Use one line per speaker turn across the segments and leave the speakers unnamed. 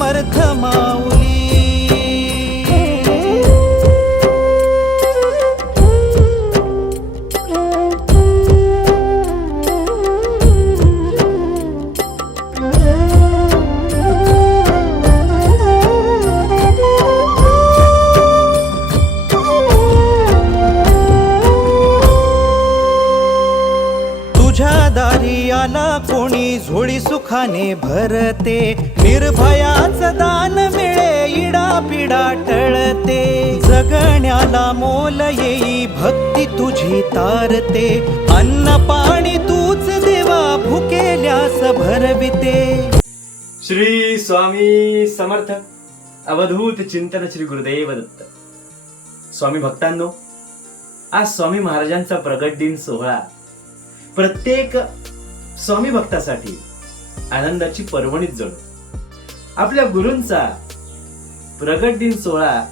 स्वामी भरते. निर्भयाच दान मिळे इडा पिडा टळते. जगण्याला मोल येई भक्ती तुझी तारते. अन्न पाणी तूच देवा भुकेल्यास भरविते
श्री स्वामी समर्थ. अवधूत चिंतन श्री गुरुदेव दत्त. स्वामी भक्तांनो आज स्वामी महाराजांचा प्रगट दिन सोहळा. प्रत्येक स्वामी भक्तासाठी आनंदाची पर्वणीच जणू. आपल्या गुरूंचा प्रगट दिन सोहळा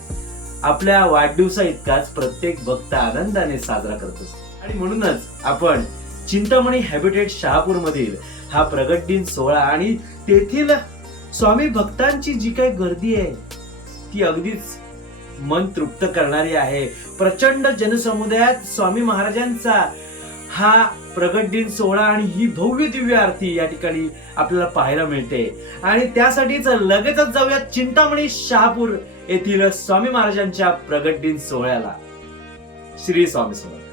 आपल्या वाढदिवसा इतकाच प्रत्येक भक्त आनंदाने साजरा करतो आणि म्हणूनच आपण चिंतामणी हॅबिटेट शहापूर मधील हा प्रगट दिन सोहळा आणि तेथील स्वामी भक्तांची जी काही गर्दी आहे ती अगदीच मन तृप्त करणारी आहे. प्रचंड जनसमुदायात स्वामी महाराजांचा हा प्रगट दिन सोहळा आणि ही भव्य दिव्य आरती या ठिकाणी आपल्याला पाहायला मिळते. आणि त्यासाठीच लगेचच जाऊया चिंतामणी शहापूर येथील स्वामी महाराजांच्या प्रगट दिन सोहळ्याला. श्री स्वामी समर्थ.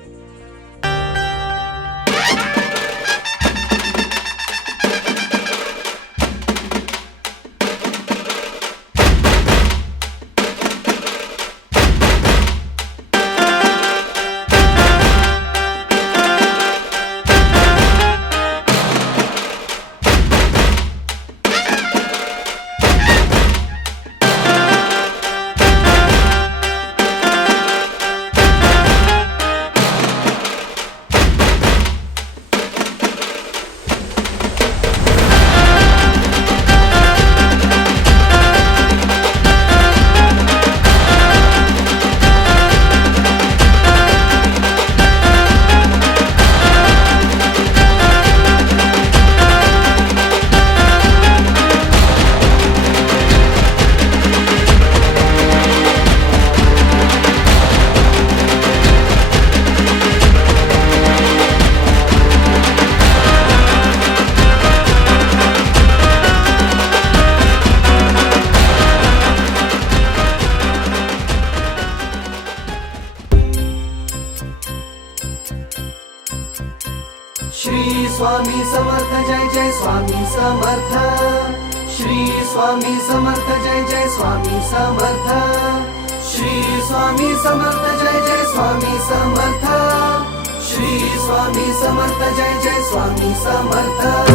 स्वामी समर्थ जय जय स्वामी समर्थ. श्री स्वामी समर्थ जय जय स्वामी समर्थ. श्री स्वामी समर्थ जय जय स्वामी समर्थ.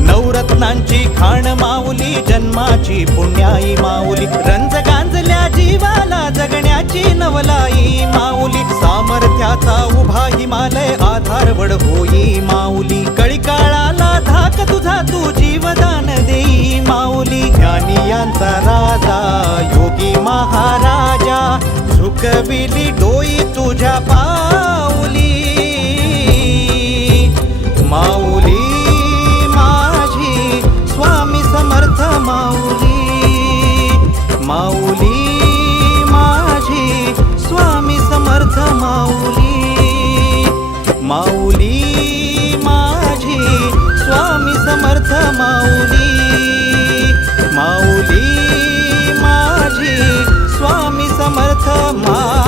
नवरत्नांची खाण माऊली जन्माची पुण्याई माऊली. रंज गांजल्या जीवाला जगण्याची नवलाई माऊली. सामर्थ्याचा उभा हिमालय आधारवड होई माऊली. कळी राजा योगी महाराजा झुकविली डोई तुझ्या पाऊली. माऊली माझी स्वामी समर्थ माऊली. माऊली माझी स्वामी समर्थ माऊली. माऊली माझी स्वामी समर्थ माऊली. माऊली समर्थ मा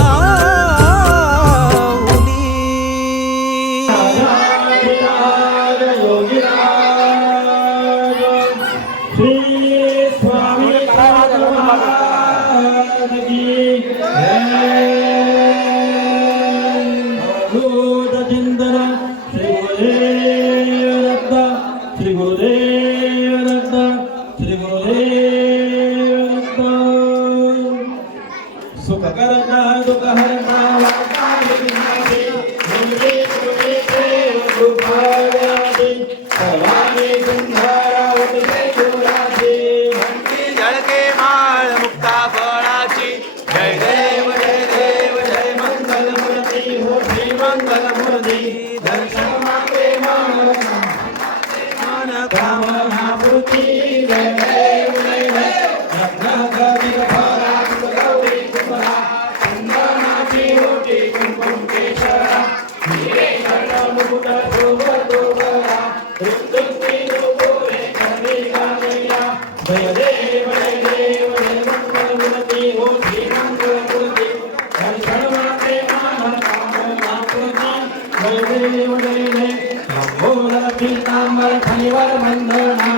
वैदेव दैवे
भंगोल पीतांबर फणीवर बंधना.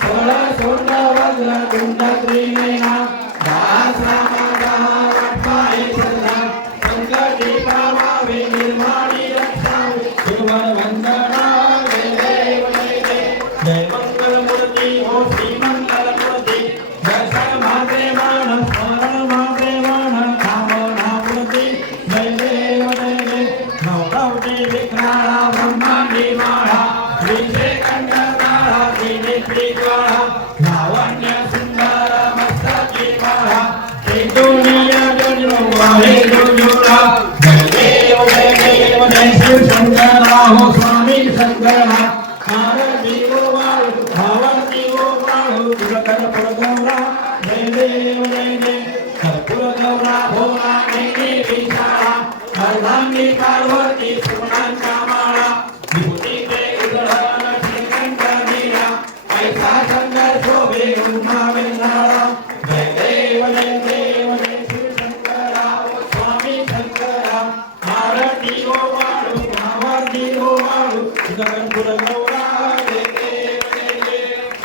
सोळा सोंड वज्र कुंड त्रिनयना दासा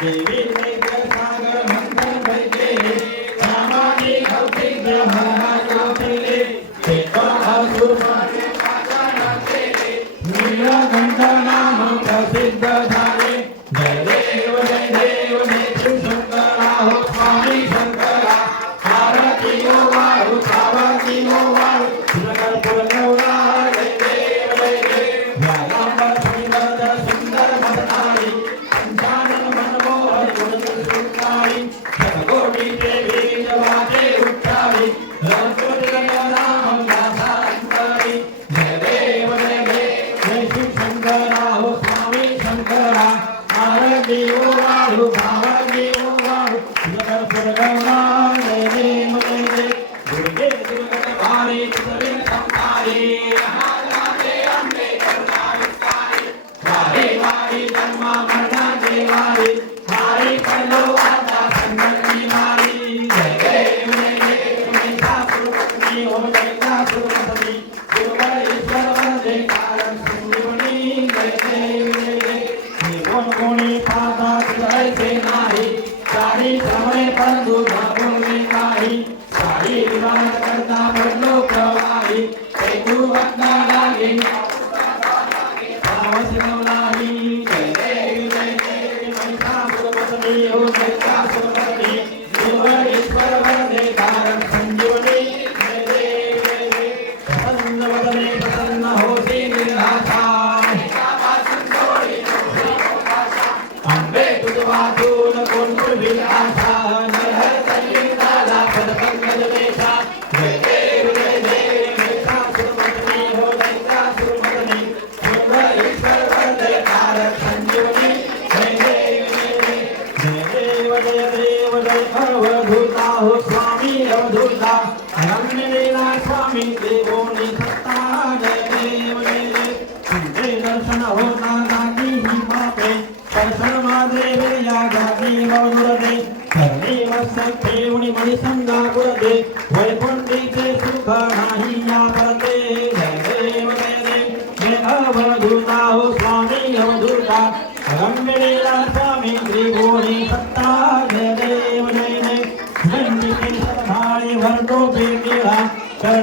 Yeah. बंधू दाबून मी काही साडी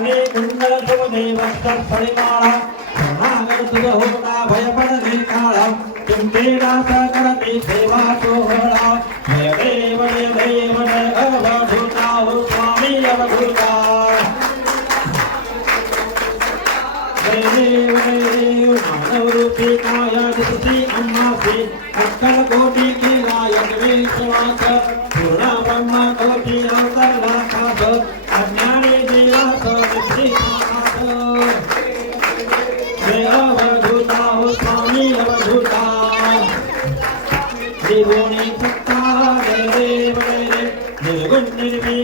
ధరణి కుండలసు దేవస్థ పరిమాణ ప్రణాగరుతుల హోడా భయపడని కాళం కిం తేడా సకరతి సేవా సోహళ జయదేవ జయదేవ అవధూతావు స్వామి అవధూత జయదేవ జయదేవ మానవ రూపీ కాయ శ్రీ అమ్మాసి అక్కల కోటి కి నాయక వేశ్వాస Und nicht mehr.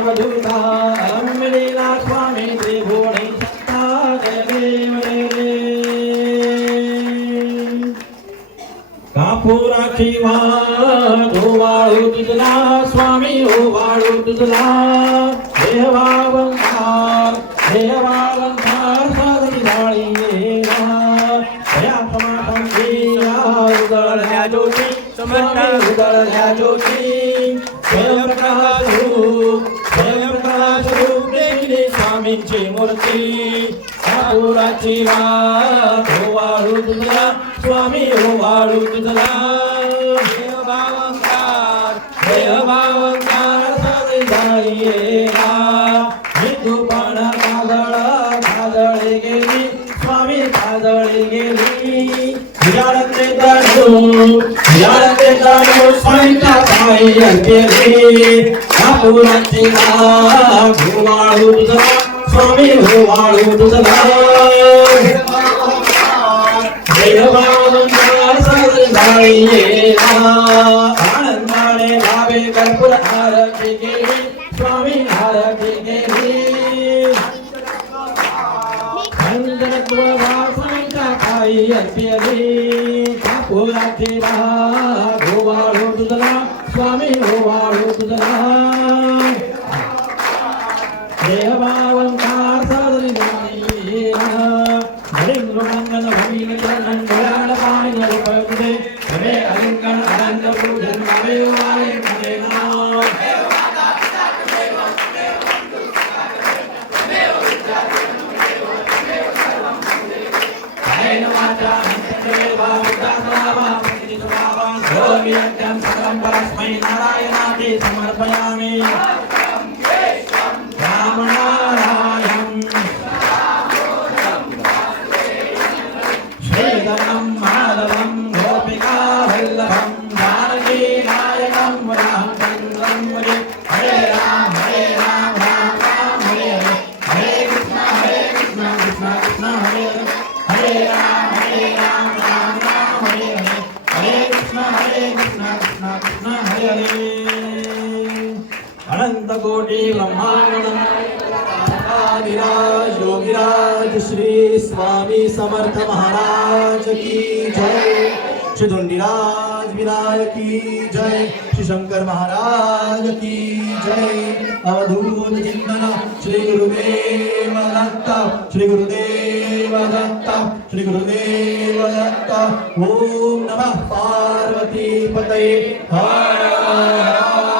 ಸರ್ವದುರ್ಗಾ हो वाळू तुझं नाव गेली. स्वामी काजळे गेली. जाळते दाडू जाळते दाडू स्वयंका पायी गेली. ठाकुराची भुवाळू स्वामी भुवाळू तुझा हे ஆனந்தானே பாபே கற்பூர ஆரத்தி தேவி சுவாமி ஆரத்தி தேவி கந்தனத்துவ வாசனை காய் அர்ப்பியதி கபூராத்தி மகா கோவாளோ துதலா தேவா नारायणाते समर्पयामि महाराज की जय। श्री धुंडीराज विनायक की जय। श्री शंकर महाराज की जय। अवधूत चिंतन श्री गुरुदेव दत्त। श्री गुरुदेव दत्त। श्री गुरुदेव दत्त। ओम नमः पार्वती पते हर हर।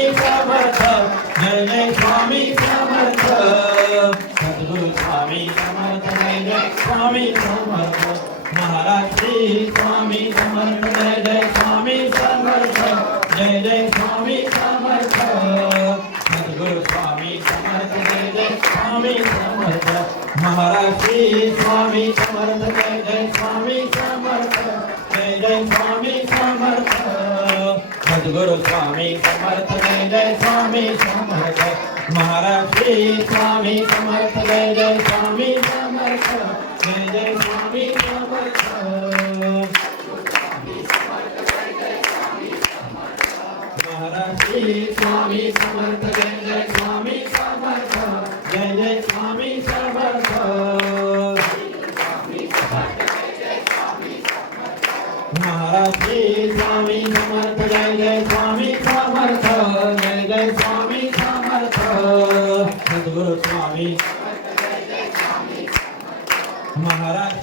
सद्गुरु स्वामी समर्थ जय जय स्वामी समर्थ महाराज श्री स्वामी समर्थ जय जय स्वामी समर्थ जय जय स्वामी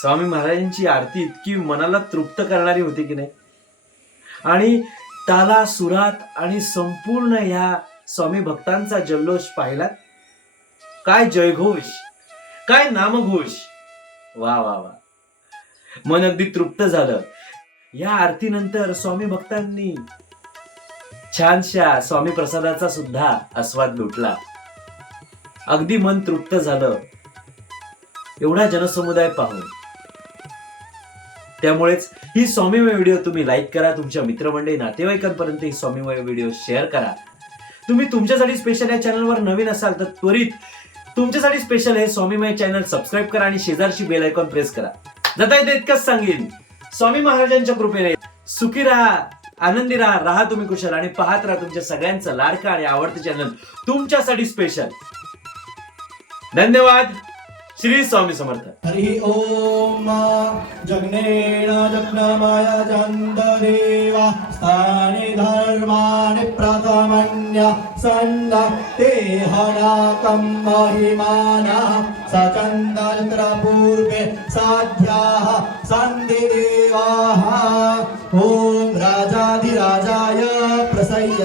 स्वामी
महाराजांची आरती इतकी मनाला तृप्त करणारी होती की नाही? आणि ताला सुरात आणि संपूर्ण ह्या स्वामी भक्तांचा जल्लोष पाहिला. काय जयघोष काय नामघोष. वा वा वा. मन अगदी तृप्त झालं. या आरतीनंतर स्वामी भक्तांनी छानशा स्वामी प्रसादाचा सुद्धा आस्वाद लुटला. अगदी मन तृप्त झालं. एवढा जनसमुदाय पाहून. त्यामुळेच ही स्वामीमय व्हिडिओ तुम्ही लाईक करा तुमच्या मित्रमंडळी नातेवाईकांपर्यंत ही स्वामीमय व्हिडिओ शेअर करा. तुम्ही तुमच्यासाठी स्पेशल या चॅनलवर नवीन असाल तर त्वरित तुमच्यासाठी स्पेशल हे स्वामीमय चॅनल सबस्क्राईब करा आणि शेजारची बेल आयकॉन प्रेस करा. जाता येते इतकंच सांगेन. स्वामी महाराजांच्या कृपेने सुखी राहा आनंदी राहा राहा तुम्ही कुशल आणि पाहत राहा तुमच्या सगळ्यांचं लाडका आणि आवडतं चॅनल तुमच्यासाठी स्पेशल धन्यवाद. श्री स्वामी समर्थ.
हरि ओम जगनेण जग्नमय चन्ददेवा स्थानि धर्माणि प्रथमन्य सन्न ते हनाकं महिमानः सचन्दत्र साध्याः साध्याः सन्धिदेवाः ॐ राजाधिराजाय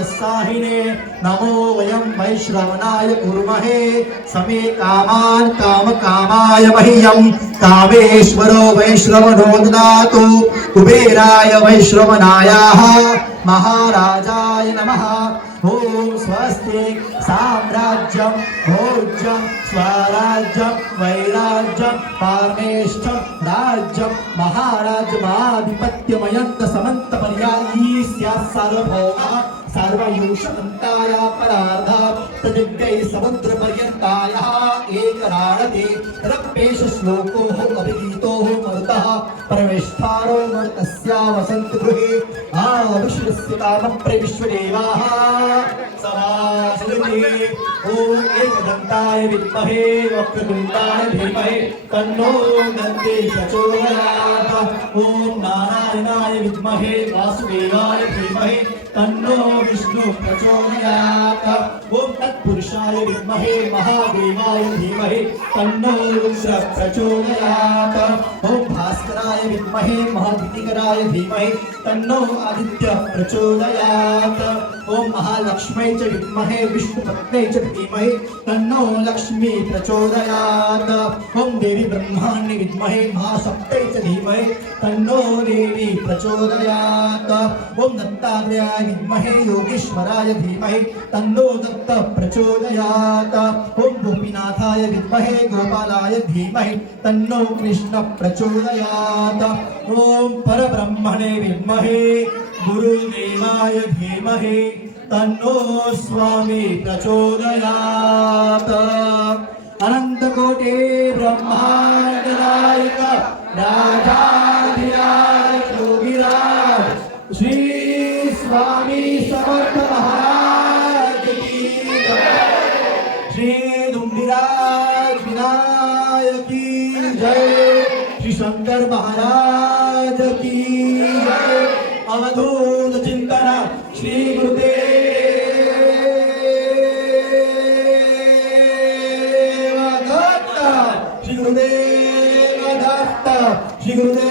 साहिने. नमो वयं वैश्रवणाय कुर्महे. समे कामान् कामकामाय मह्यं कामेश्वरो वैश्रवणोदनातु कुबेराय वैश्रवणायाः. महाराजाय नमः. ॐ स्वस्ति साम्राज्यं भोज्यं स्वराज्यं वैराज्यं पामेष्ठं राज्यं महाराजमाधिपत्यमयन्त समन्तपर्यायी स्यात् सार्वभौमः सर्वयुषमन्ताया परार्धा प्रतिज्ञै समुद्रपर्यन्तायः एकराणते रप्पेश श्लोकोः अभिगीतोः मरुतः प्रवेष्ठारो मरुतस्या वसन्ति गृहे आविश्वस्य कामं प्रविश्वदेवाः समासुते ॐ एकदन्ताय विद्महे वक्रतुण्डाय धीमहि तन्नो दन्ते प्रचोदयात् ओम नारायणाय विद्महे वासुदेवाय धीमहे तन्नो विष्णु प्रचोदयात्। ओम तत्पुरुषाय विद्महे महादेवाय धीमहि तन्नो रुद्र प्रचोदयात्। ओम भास्कराय विद्महे महादितिकराय धीमहि तन्नो आदित्य प्रचोदयात्। ॐ महालक्ष्मै च विद्महे विष्णुपत्न्यै च धीमहि तन्नो लक्ष्मी प्रचोदयात्। ॐ देवी ब्रह्माण्डे विद्महे महासप्तै च धीमहि तन्नो देवी प्रचोदयात्। ॐ दत्तात्रेयाय विद्महे योगेश्वराय धीमहि तन्नो दत्त दत्त प्रचोदयात। ओम गोपीनाथाय विद्महे गोपालाय धीमहि तन्नो कृष्ण प्रचोदयात। ओम परब्रह्मणे विद्महे गुरुदेवाय धीमहि तन्नो स्वामी प्रचोदयात। अनन्तकोटे ब्रह्माण्ड नायक राजाधिराज योगिराज श्री स्वामी समर्थ। दुंडिराज विनायकी जय। श्री शंकर महाराज की जय। अवधूत चिंतन श्री गुरुदेव श्री गुरुदेव दत्त। श्री गुरुदेव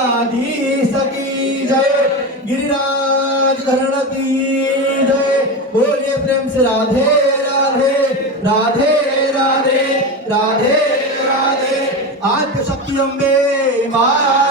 राधी सकी जय गिरिराज धरणती जय। बोलिए प्रेम से राधे राधे राधे राधे राधे राधे। आद्य शक्ति अम्बे माया